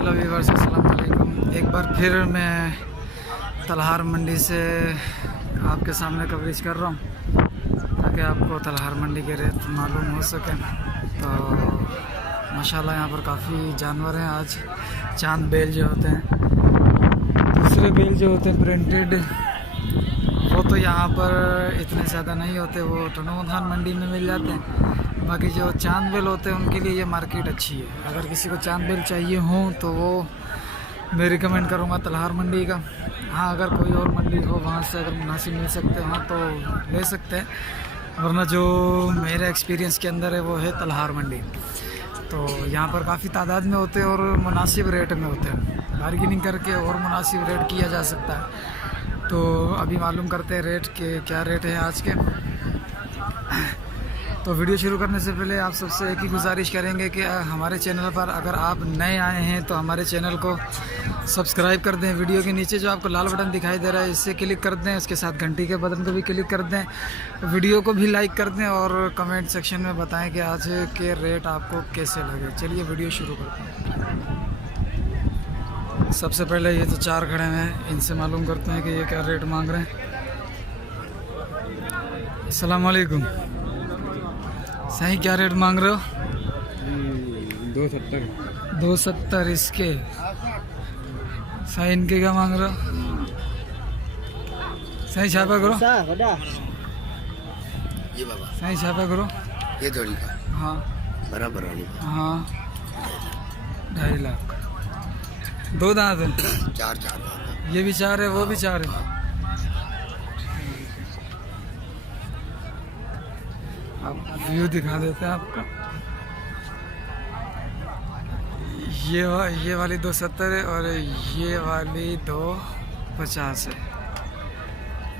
Hello viewers, अस्सलाम वालेकुम। एक बार फिर मैं तलहार मंडी से आपके सामने कवरेज कर रहा हूँ ताकि आपको तलहार मंडी के रेट मालूम हो सके। तो माशाल्लाह यहाँ पर काफ़ी जानवर हैं। आज चांद बेल जो होते हैं, दूसरे बेल जो होते हैं प्रिंटेड, वो तो यहाँ पर इतने ज़्यादा नहीं होते, वो टनोधान मंडी में मिल जाते हैं। बाकी जो चांद बेल होते हैं उनके लिए ये मार्केट अच्छी है। अगर किसी को चांद बेल चाहिए हो तो वो मैं रिकमेंड करूँगा तलहार मंडी का। हाँ, अगर कोई और मंडी हो वहाँ से अगर मुनासिब मिल सकते हो तो ले सकते हैं, वरना जो मेरे एक्सपीरियंस के अंदर है वो है तलहार मंडी। तो यहाँ पर काफ़ी तादाद में होते हैं और मुनासिब रेट में होते हैं। बार्गेनिंग करके और मुनासिब रेट किया जा सकता है। तो अभी मालूम करते हैं रेट के क्या रेट है आज के। तो वीडियो शुरू करने से पहले आप सबसे एक ही गुजारिश करेंगे कि हमारे चैनल पर अगर आप नए आए हैं तो हमारे चैनल को सब्सक्राइब कर दें। वीडियो के नीचे जो आपको लाल बटन दिखाई दे रहा है इससे क्लिक कर दें, उसके साथ घंटी के बटन को भी क्लिक कर दें। वीडियो को भी लाइक कर दें और कमेंट सेक्शन में बताएं कि आज के रेट आपको कैसे लगे। चलिए वीडियो शुरू करते हैं। सबसे पहले ये जो चार खड़े हैं इनसे मालूम करते हैं कि ये क्या रेट मांग रहे हैं। अस्सलाम वालेकुम। सही क्या रेट मांग रहे हो? 270। 270 इसके। सही इनके क्या मांग रहे हो? सही छापा करो, ये बाबा सही छापा करो। ये जोड़ी का हाँ बराबर वाली हाँ, 2.5 लाख। दो दांत है, चार चार ये भी चार है वो भी चार है। अब व्यू दिखा देते हैं आपको। ये वाली 270 है और ये वाली 250 है।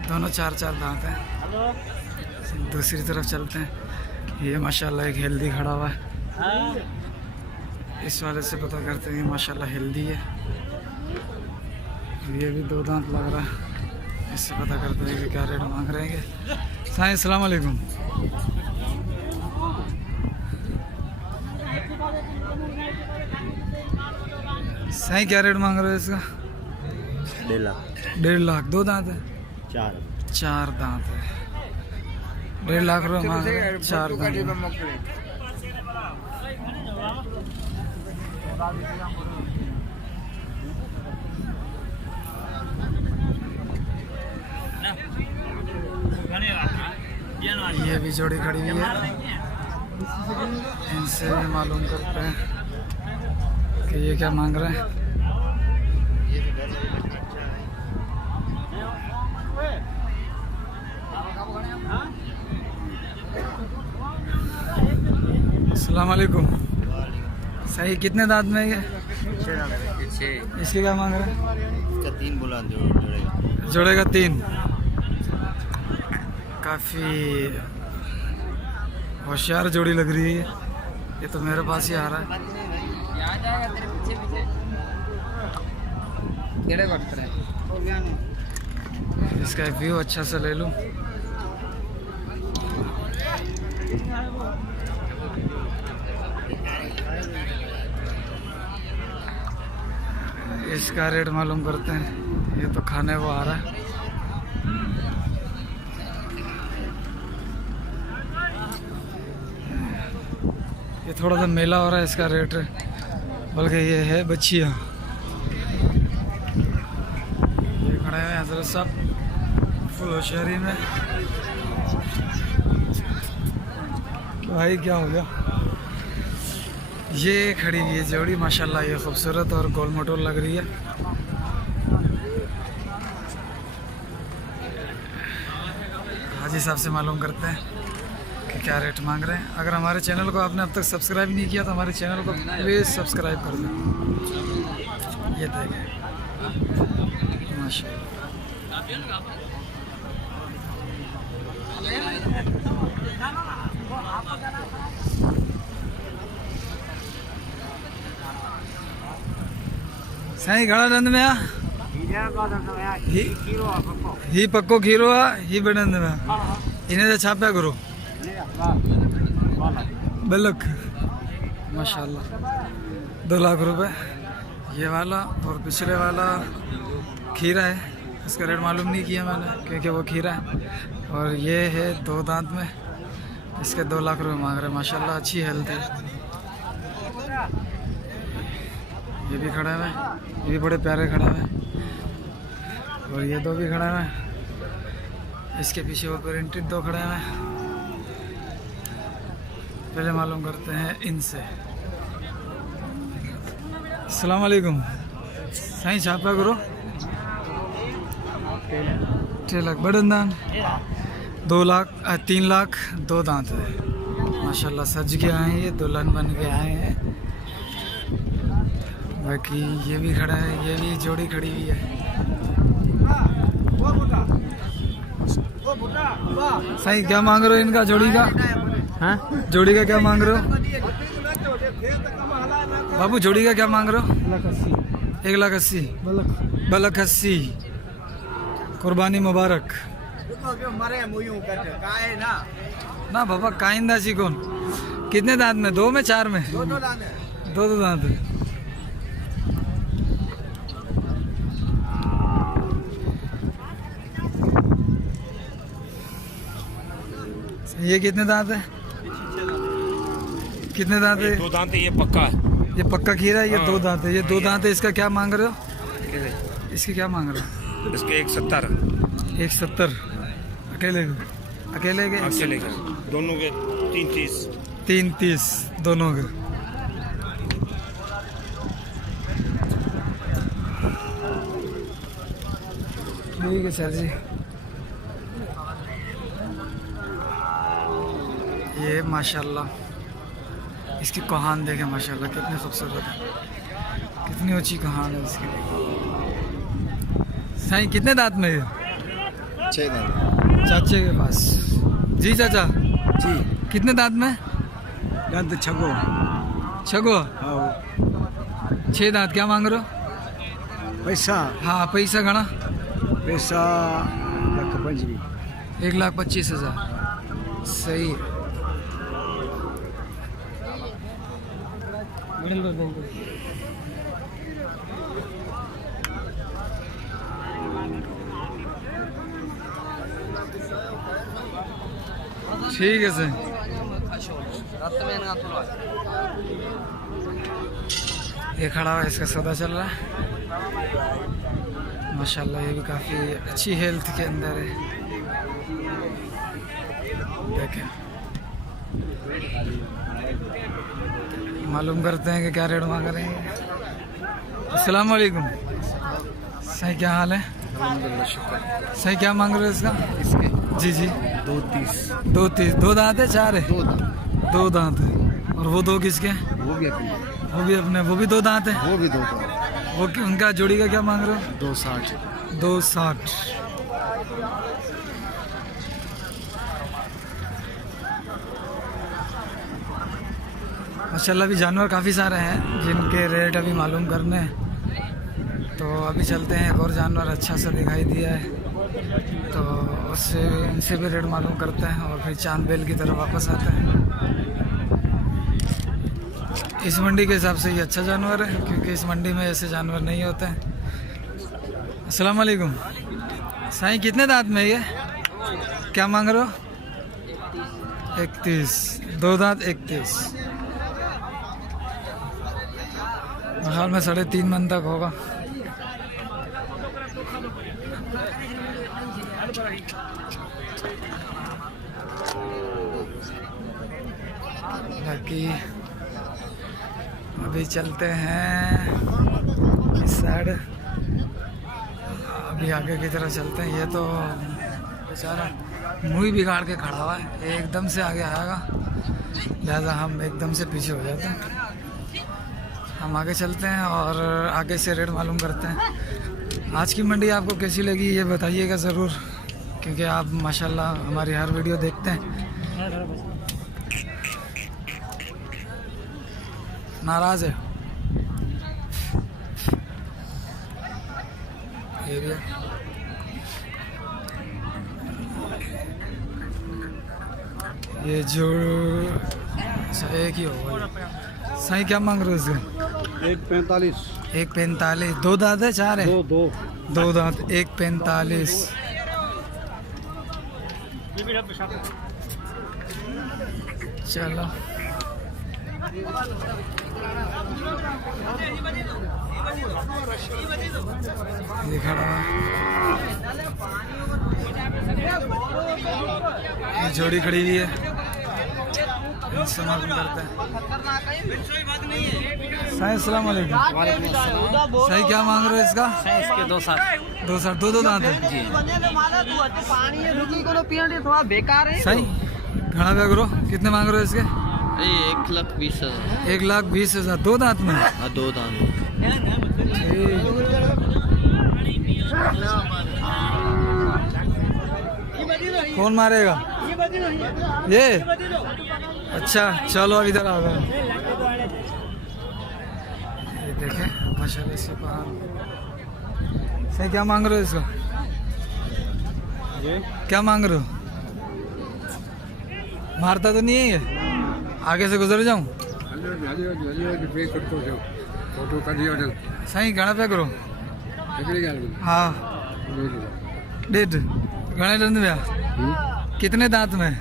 दोनों चार चार दांत हैं। दूसरी तरफ चलते हैं। ये माशाल्लाह एक हेल्दी खड़ा हुआ है। इस वाले से पता करते हैं कि माशाल्लाह हेल्दी है। ये भी दो दांत लग रहा है। इससे पता करते हैं कि क्या रेट मांग रहे हैं। साईं अस्सलाम वालेकुम। साईं क्या रेट मांग रहे हो इसका? 1.5 लाख। 1.5 लाख। दो दांत है, चार दांत है। 1.5 लाख रुपये मांग रहे हैं, चार दांत है। ये भी जोड़ी खड़ी हुई है। इनसे भी मालूम करते हैं कि ये क्या मांग रहे हैं। अस्सलाम वालेकुम। सही कितने दांत में है? इसके क्या मांग रहे हैं? 3 बोला जोड़ेगा। जोड़ेगा 3। काफ़ी होशियार जोड़ी लग रही है। ये तो मेरे पास ही आ रहा है। इसका व्यू अच्छा सा ले लूं। इसका रेट मालूम करते हैं। ये तो खाने वो आ रहा है। ये थोड़ा सा मेला हो रहा है, इसका रेट बल्कि ये है बच्चियाँ। ये खड़े हैं हजरत साहब फुल होशियारी में। भाई क्या हो गया? ये खड़ी हुई है जोड़ी माशाल्लाह, ये खूबसूरत और गोल मटोल लग रही है। हाजी साहब से मालूम करते हैं कि क्या रेट मांग रहे हैं। अगर हमारे चैनल को आपने अब तक सब्सक्राइब नहीं किया तो हमारे चैनल को प्लीज़ सब्सक्राइब कर दें। ये देखें माशाल्लाह। सही घड़ा दंद में आ ही पक्को खीरो आ ही बडंद में इन्हें तो छापा करो बलक माशाल्लाह 2 लाख रुपए ये वाला और पिछले वाला खीरा है, इसका रेट मालूम नहीं किया मैंने क्योंकि वो खीरा है। और ये है 2 दांत में, इसके 2 लाख रुपए मांग रहे हैं। माशाल्लाह अच्छी हेल्थ है। ये भी खड़े हुए हैं, ये भी बड़े प्यारे खड़े हुए हैं। और ये 2 भी खड़े हुए हैं, इसके पीछे वो प्रिंटेड 2 खड़े हुए हैं। पहले मालूम करते हैं इनसे। अस्सलाम वालेकुम साईं, छापा करो 6 लाख बड़े दान, 3 लाख 2 दांत है। माशाल्लाह सज के आए हैं, ये दुल्हन बन के आए हैं। बाकी ये भी खड़ा है, ये भी जोड़ी खड़ी हुई है। साईं क्या मांग रहे हो इनका जोड़ी का? हाँ जोड़ी का क्या मांग रहे हो बाबू? जोड़ी का क्या मांग रहे हो? 1,80,000 बलक 80। कुर्बानी मुबारक ना बाबा। काइंदा सी कौन? कितने दांत में? 2 में 4 में? 2 दांत। ये कितने दांत है? कितने दांत है? 2 दांत है, ये पक्का है। ये पक्का खीरा है, ये 2 दांत है। ये 2 दांत है, इसका क्या मांग रहे हो? इसकी क्या मांग रहे हो? इसके 170। 170 अकेले के? अकेले के दोनों के 330। 330 दोनों के। ठीक है सर जी। ये माशाल्लाह इसकी कहान देखें, माशाल्लाह कितनी खूबसूरत है, कितनी ऊंची कहान है इसकी। साईं कितने दांत में है? 6 दांत। चाचे के पास। जी चाचा जी। कितने दांत में? दांत छगो। 6 दांत। क्या मांग रहे हो? पैसा? हाँ पैसा घना? पैसा 1,25,000। सही है। ठीक है सर। ये खड़ा हुआ, इसका सौदा चल रहा है। माशाल्लाह ये भी काफ़ी अच्छी हेल्थ के अंदर है। देखें, मालूम करते हैं कि क्या रेट मांग रहे हैं। अस्सलाम वालेकुम साईं, क्या हाल है? साईं क्या मांग रहे हो इसका? इसके जी जी 230। 2 दांत है? 4 है? 2 दांत। 2 दांत है। और वो 2 किसके? वो भी अपने। वो भी 2 दांत है? वो भी 2 दांत। वो उनका जोड़ी का क्या मांग रहे हो? 260। 260। माशाल्लाह भी जानवर काफ़ी सारे हैं जिनके रेट अभी मालूम करने हैं। तो अभी चलते हैं, एक और जानवर अच्छा सा दिखाई दिया है तो उससे इनसे भी रेट मालूम करते हैं और फिर चांद बेल की तरफ वापस आते हैं। इस मंडी के हिसाब से ये अच्छा जानवर है क्योंकि इस मंडी में ऐसे जानवर नहीं होते हैं। अस्सलाम वालेकुम साईं, कितने दांत में ये? क्या मांग रहे हो? 31। 2 दांत 31। ख्याल में 3.5 मन तक होगा। बाकी अभी चलते हैं इस साइड, अभी आगे की तरफ चलते हैं। ये तो बेचारा मुँह बिगाड़ के खड़ा हुआ है, एकदम से आगे आएगा, लिहाजा हम एकदम से पीछे हो जाते हैं। हम आगे चलते हैं और आगे से रेट मालूम करते हैं। आज की मंडी आपको कैसी लगी ये बताइएगा ज़रूर, क्योंकि आप माशाल्लाह हमारी हर वीडियो देखते हैं। नाराज़ है ये भी है। ये जो अच्छा एक ही होगा। साईं क्या मांग रहे हो इसका? 1.45 1.45। दो दांत है, चार है? दो दो दांत, 1.45। चलो ये खड़ा है। ये जोड़ी खड़ी हुई है, समापन करते हैं। साईं अस्सलाम वालेकुम। सही क्या मांग रहे हो इसका? इसके 2.60। 2.60। दो दांत है जी। थोड़ा बेकार है। सही घना पे करो। कितने मांग रहे हो इसके? 1,20,000। 1,20,000। दो दांत में? हाँ, 2 दांत। कौन मारेगा ये? अच्छा चलो अब इधर आ गए। ये देखें माशाल्लाह से पहाड़। सही क्या मांग रहे हो इसका? क्या मांग रहे हो? मारता तो नहीं है ये? आगे से गुजर जाऊं? फोटो कर दिया सही घना पे करो। हाँ 1.5 घने दंद में। कितने दांत में?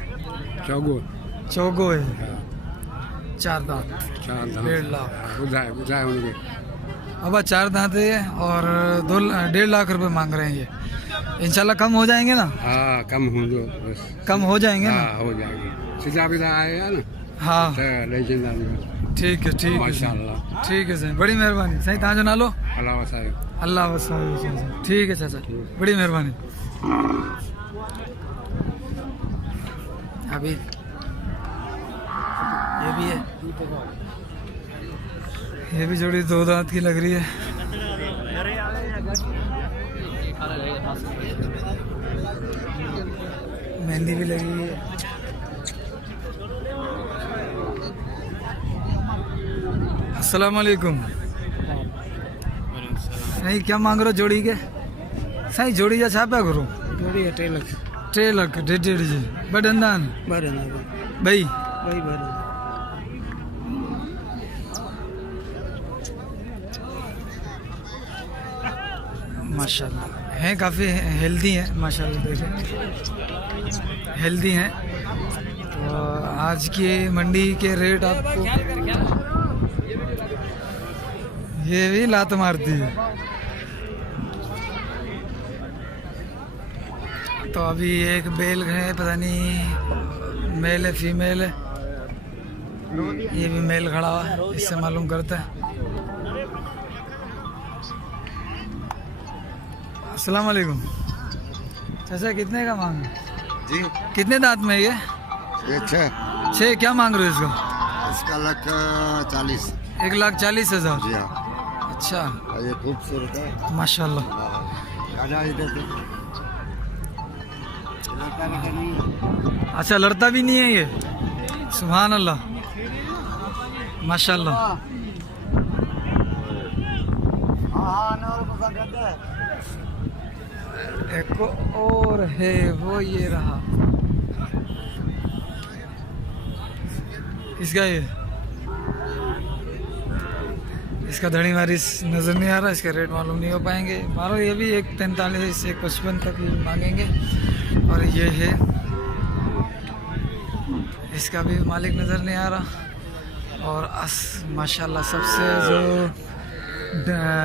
चौगो है। 4 दांत। 1.5 लाख। बुझाए उनके। अब 4 दांत है और 1.5 लाख रुपए मांग रहे हैं ये। इंशाल्लाह कम हो जाएंगे ना? हाँ कम होंगे बस। कम हो जाएंगे ना? हाँ हो जाएंगे। सीधा बिधा आएगा ना? हाँ ठीक है ठीक है माशाल्लाह। ठीक है सही, बड़ी मेहरबानी। सही ताजो नालो? अल्लाह वसाए। अल्लाह वसाए। ठीक है चाचा, बड़ी मेहरबानी। अभी ये भी है, ये भी जोड़ी 2 दांत की लग रही है। मेहंदी भी लगी हुई है। अस्सलाम वालेकुम। सही क्या मांग रहे हो जोड़ी के? सही जोड़ी जा छापा करो। जोड़ी है 3 लाख। 3 लाख 1.5 जी। बडंदान भाई माशाल्लाह हैं, काफ़ी हेल्दी हैं माशाल्लाह। देखें हेल्दी हैं। तो आज की मंडी के रेट आपको ये भी लात मारती है। तो अभी एक बेल है, पता नहीं मेल है फीमेल है। ये भी मेल खड़ा हुआ है, इससे मालूम करते हैं। अस्सलाम वालेकुम। चाचा कितने का मांग जी? कितने दांत में ये? 6। क्या मांग रहे हो इसको? इसका 1,40,000। 1,40,000। जी हाँ। अच्छा ये खूबसूरत है माशाल्लाह। अच्छा लड़ता भी नहीं है ये? सुभान अल्लाह माशाल्लाह। एक और है वो, ये रहा इसका। ये इसका धड़ी मारिस नज़र नहीं आ रहा, इसका रेट मालूम नहीं हो पाएंगे। मारो ये भी 1,45 1,55 तक ही मांगेंगे। और ये है, इसका भी मालिक नज़र नहीं आ रहा। और माशाल्लाह सबसे जो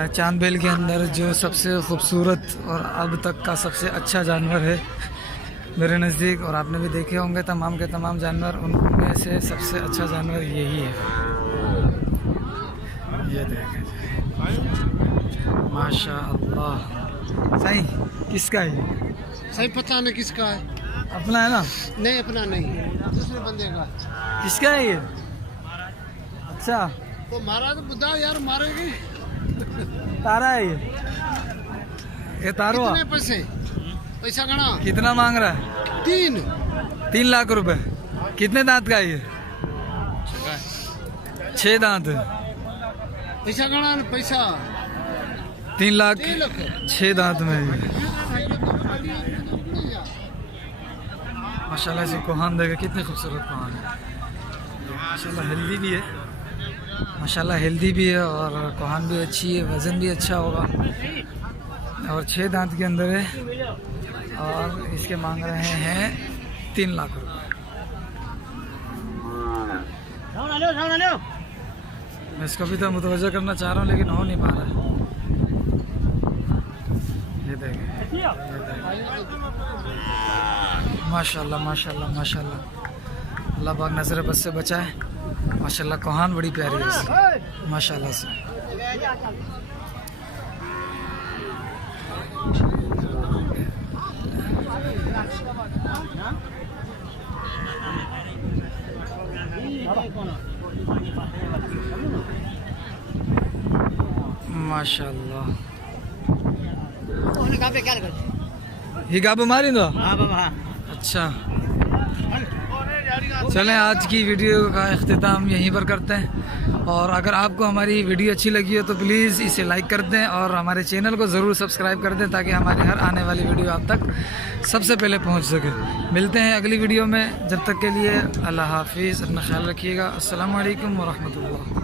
चांदबेल के अंदर जो सबसे खूबसूरत और अब तक का सबसे अच्छा जानवर है मेरे नज़दीक, और आपने भी देखे होंगे तमाम के तमाम जानवर, उनमें से सबसे अच्छा जानवर यही है। ये देखें माशाअल्लाह। सही किसका है? सही पता नहीं किसका है। अपना है ना? नहीं अपना नहीं, दूसरे बंदे का। किसका है ये? अच्छा तो मारा तो बुद्धा यार मारेगी। तारा है ये तारो। कितने पैसे? पैसा गणा। कितना मांग रहा है? 3 लाख रुपए। कितने दांत का है ये? 6 दांत। पैसा गणा पैसा। 3 लाख 6 दांत में है। माशाल्लाह से कोहान देखे कितने खूबसूरत कोहान है माशाल्लाह। हेल्दी भी है। माशाल्लाह हेल्दी भी है और कोहान भी अच्छी है, वज़न भी अच्छा होगा और 6 दांत के अंदर है और इसके मांग रहे हैं 3 लाख रुपए। मैं इसको भी तो मुतवज्जो करना चाह रहा हूँ लेकिन हो नहीं पा रहा है। ये देखें, माशाल्लाह माशाल्लाह माशाल्लाह, अल्लाह पाक नजर बस से बचाए। माशाल्लाह कोहान बड़ी प्यारी है इसकी, माशाल्लाह से। माशाल्लाह ये गा बीमारी दो। अच्छा चलें, आज की वीडियो का इख्तिताम यहीं पर करते हैं और अगर आपको हमारी वीडियो अच्छी लगी हो तो प्लीज़ इसे लाइक कर दें और हमारे चैनल को ज़रूर सब्सक्राइब कर दें ताकि हमारी हर आने वाली वीडियो आप तक सबसे पहले पहुंच सके। मिलते हैं अगली वीडियो में, जब तक के लिए अल्लाह हाफिज़, अपना ख्याल रखिएगा। अस्सलामु अलैकुम व रहमतुल्लाह।